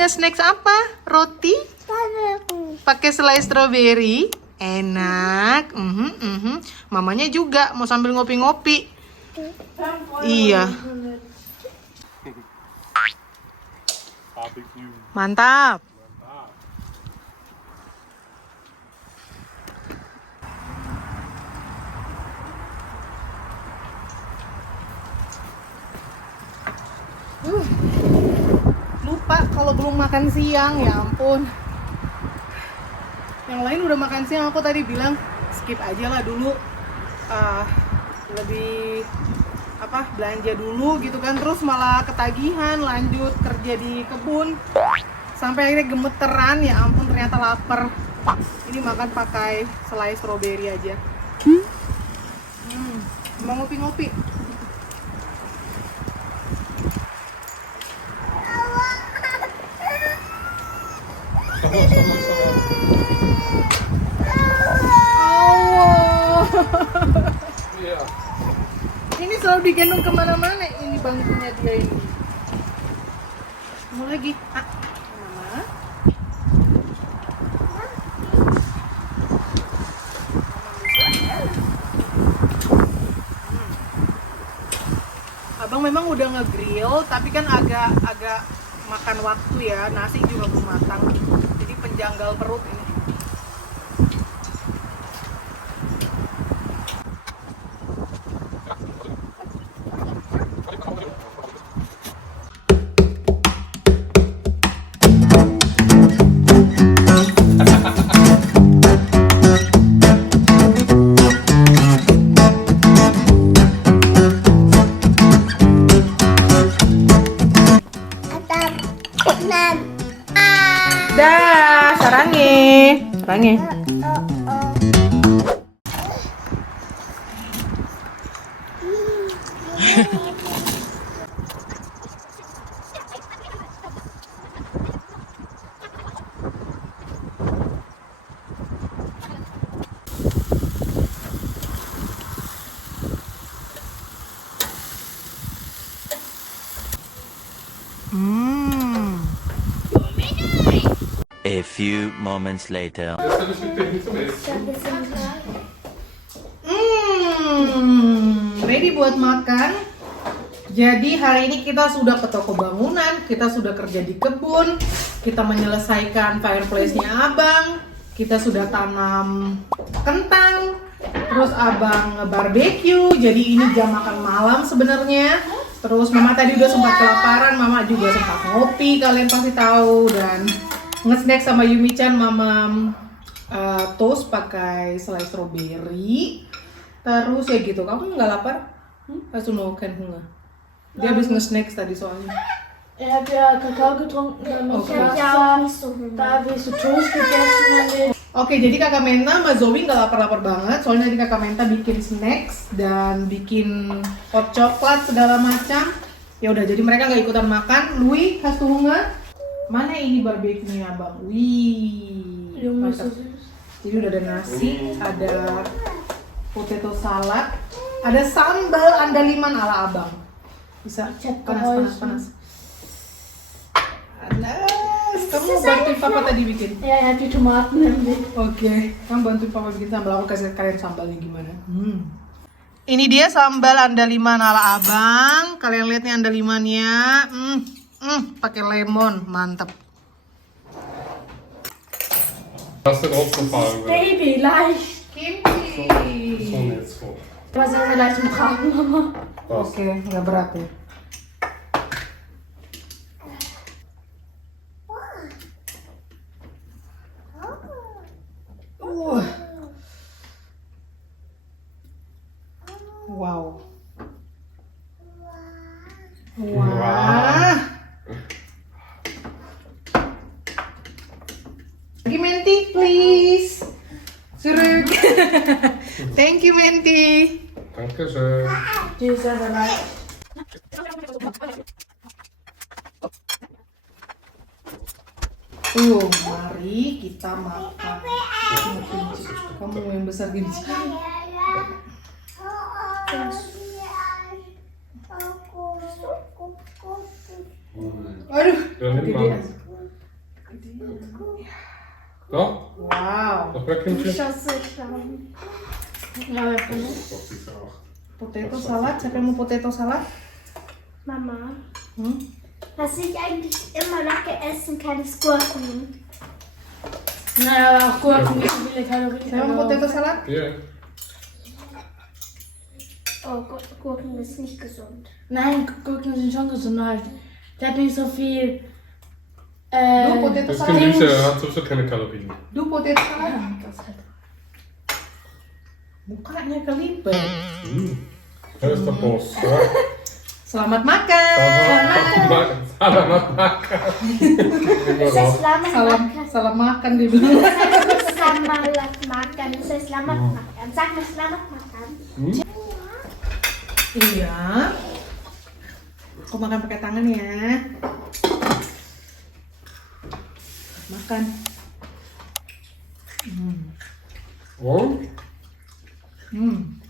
nge-snacks apa? Roti? Pakai selai stroberi? Enak. Mamanya juga mau sambil ngopi-ngopi. Iya. Mantap. Lupa kalau belum makan siang, ya ampun. Yang lain udah makan siang, aku tadi bilang skip aja lah dulu. Lebih belanja dulu gitu kan, terus malah ketagihan lanjut kerja di kebun sampai akhirnya gemeteran, ya ampun ternyata lapar. Ini makan pakai selai stroberi aja. Mau ngopi-ngopi. Ini selalu digendong kemana-mana ini bangkunya dia ini. Mau lagi? Mama. Abang memang udah nge-grill, tapi kan agak makan waktu ya. Nasi juga belum matang. Jadi penjanggal perut ini. Dah, sarangnya. A few moments later. Ready buat makan. Jadi hari ini kita sudah ke toko bangunan, kita sudah kerja di kebun, kita menyelesaikan fireplace-nya abang, kita sudah tanam kentang, terus abang nge-barbecue. Jadi ini jam makan malam sebenarnya. Terus mama tadi udah sempat kelaparan, mama juga sempat ngopi, kalian pasti tahu, dan nge-snack sama Yumi-chan mama toast pakai selai stroberi. Terus ya gitu, kamu nggak lapar? Hast du noch keinen Hunger? Dia habis nge-snacks tadi soalnya. Er hat ja Kakao getrunken, dann Okay. da habe ich so Toast gegessen. Oke, jadi kakak Menta sama Zoe nggak lapar-lapar banget. Soalnya tadi kakak Menta bikin snacks dan bikin hot coklat segala macam. Ya udah, jadi mereka nggak ikutan makan. Louis, hast du Hunger? Mana ini barbecue-nya bang? Wih, mantap. Jadi udah ada nasi, ada potato salad, ada sambal andaliman ala abang. Bisa panas. Panas. Kamu bantuin papa tadi bikin? Ja, er hat die Tomaten nämlich. Oke, kamu bantuin papa bikin sambal. Aku kasih kalian sambalnya gimana. Ini dia sambal andaliman ala abang. Kalian lihat nih andalimannya. Pakai lemon, mantap. Hast du drauf gefallen? Baby, leicht. Kimchi. So jetzt so. Was soll mir leicht im Kragen, Mama? Oke, nggak berat ya. Wow. Wah. Lagi Menti, please. Zurück. Thank you, Menti. Dankeschön. Die ist sehr leicht. Mari kita makan. Kamu yang besar gini. Aduh. Ja, nimm mal. Da, Wow. das Bäckchen. Ja, wir können. Doch, diese auch. Potato salad. Siapa yang mau potato salad? Mama, Hmm? was ich eigentlich immer noch gegessen kann, ist Gurken. Naja, aber auch Gurken, nicht so viele Kalorien. Siapa mau potato salad? Hier. Oh Gott, Gurken ist nicht gesund. Nein, Gurken sind schon gesund halt. Der hat nicht so viel. Du potato Das salad. Kind Süße hat sowieso keine Kalorien. Du potato salad. Das hat. Mukanya kelipet. Er ist der Boss. Ja. Selamat makan. Selamat makan. Immer Es heißt raus. Selamat Salam, makan. salam makan dia bilang. Selamat makan. Es heißt Selamat makan. Sag mal Selamat makan. Iya. Aku makan pakai tangan ya. Makan. Und? Hmm.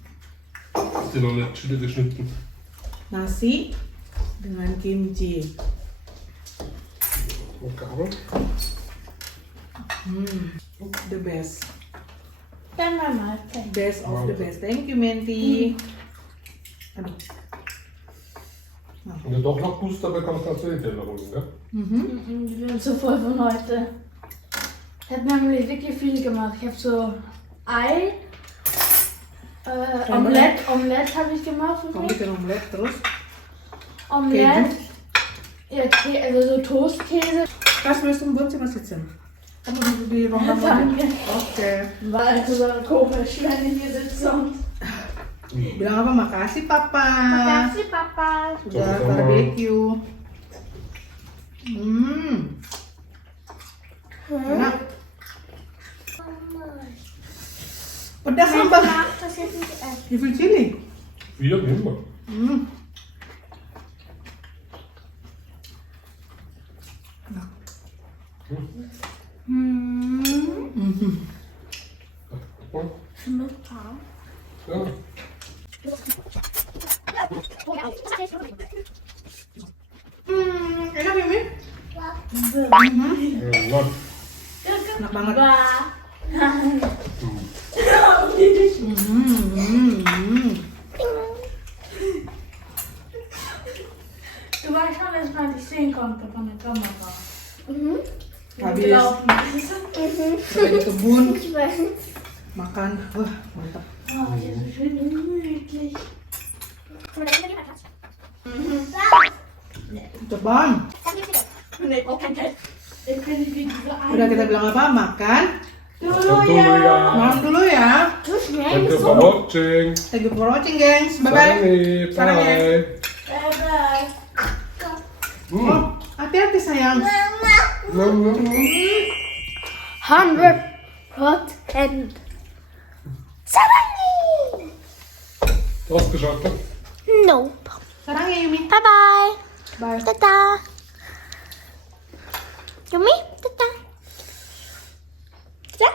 Ist die noch nicht Chili geschnitten? Nasi dengan kimchi. Makaron. The best. Dann mal. Best of the best. Thank you, Menti. Aduh. Wenn du doch noch Booster bekommst, kannst du die Teller holen, gell? Wir sind so voll von heute. Ich habe nämlich wirklich viel gemacht. Ich habe so Ei, Omelette habe ich gemacht. Kamu bikin omelet terus. Omelette. Ja, also so Toastkäse. Kas willst du buat sih Mas Itzen? Kamu di ruang tamu aja? Danke. Oke. War also so komisch, wenn ich hier sitze und. Bilang apa? Makasih Papa. Makasih, Papa. Sudah Sama-sama. barbecue. Enak. Pedas Mein apa? Bauch, das jetzt nicht essen. Wie viel Chili? Wie auch immer. Ja. Enak ya, Mi? Enak. Enak banget. Du weißt schon, dass man dich sehen konnte von der Kamera. Habis Gelaufen. udah di kebun, Ich weiß. makan. Wah, mantap. Oh, hier ist so schön gemütlich. Coba. Nee, auch kein Geld. Wir können die diese Udah kita bilang apa? Makan. Makan dulu ya. Makan dulu ya. Thank you for watching. Thank you for watching, gengs. Bye bye. Bye. Sarang ya. Bye-bye. Oh, hati-hati sayang. 100%. Sarangi! Ausgeschaltet. Nope. Sarang ya, Yumi. Bye bye. Bye. Tata. Yumi, tata. Tata.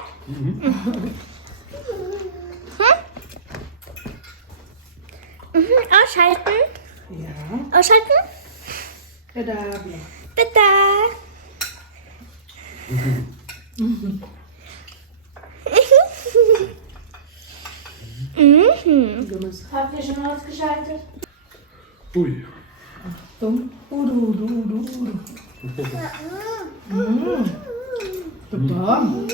Ausschalten. Iya. Ausschalten. Dadah. Bilang. Tata. Gemes. Habt ihr schon ausgeschaltet? Ui. Tum. Uduh. Tebam.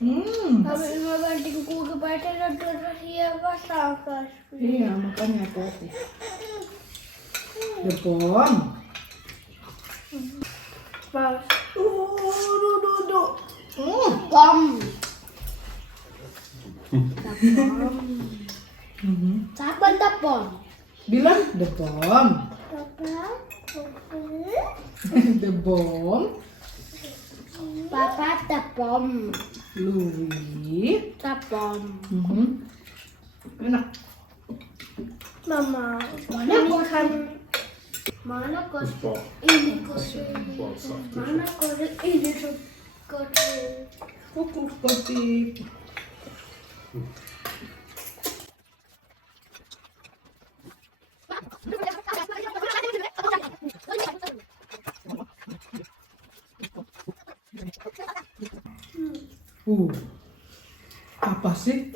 Aber immer wenn die Kuh gebetet hat, wird hier Wasser verspült. Iya, makanya hati-hati. Tebam. Was? Hmm. Bom. Sag mal der Bom. Bilang the bomb. Papa. The bomb. Papa, der Bom. Louis. Der Bom. Enak. Mama. Mana kosan? Mana kosan? Das war Ini kosan. saftig. Mana kosan? Ini kosan. Kukus kotik. Apa sih?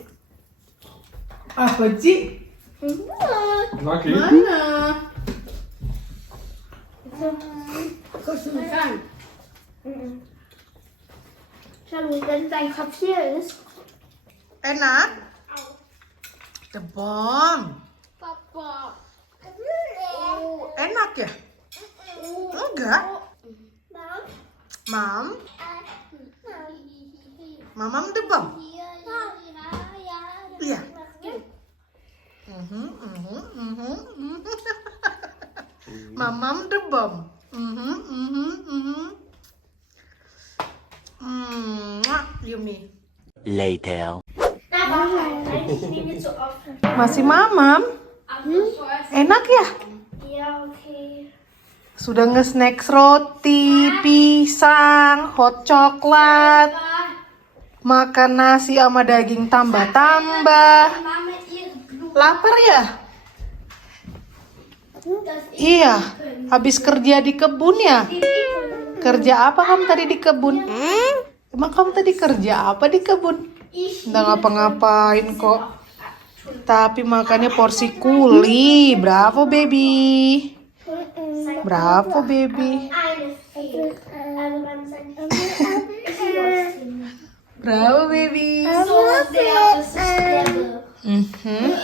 Apa sih? Naki? Mana? Guckst du mich an? Schau, wie wenn dein Kopf hier ist. Enak? The bomb. Papa. Enak ya? Enggak. Mam? Mamam the bomb? Iya. Mamam the bomb. Yummy. Later. Eigentlich nehme ich so oft. Masih mamam? Enak ya? Ja, okay. Sudah nge-snacks roti, pisang, hot coklat, makan nasi sama daging tambah-tambah. Mama, ihr Blut. Lapar ya? Iya, habis kerja di kebun ya? Kerja apa kamu tadi di kebun? Emang kamu tadi kerja apa di kebun? Nggak ngapa-ngapain kok. Tapi makannya porsi kuli. Bravo baby. Bravo baby. Eine fehlt. Also man sagt, Bravo baby. so sehr, das ist der. Mhm.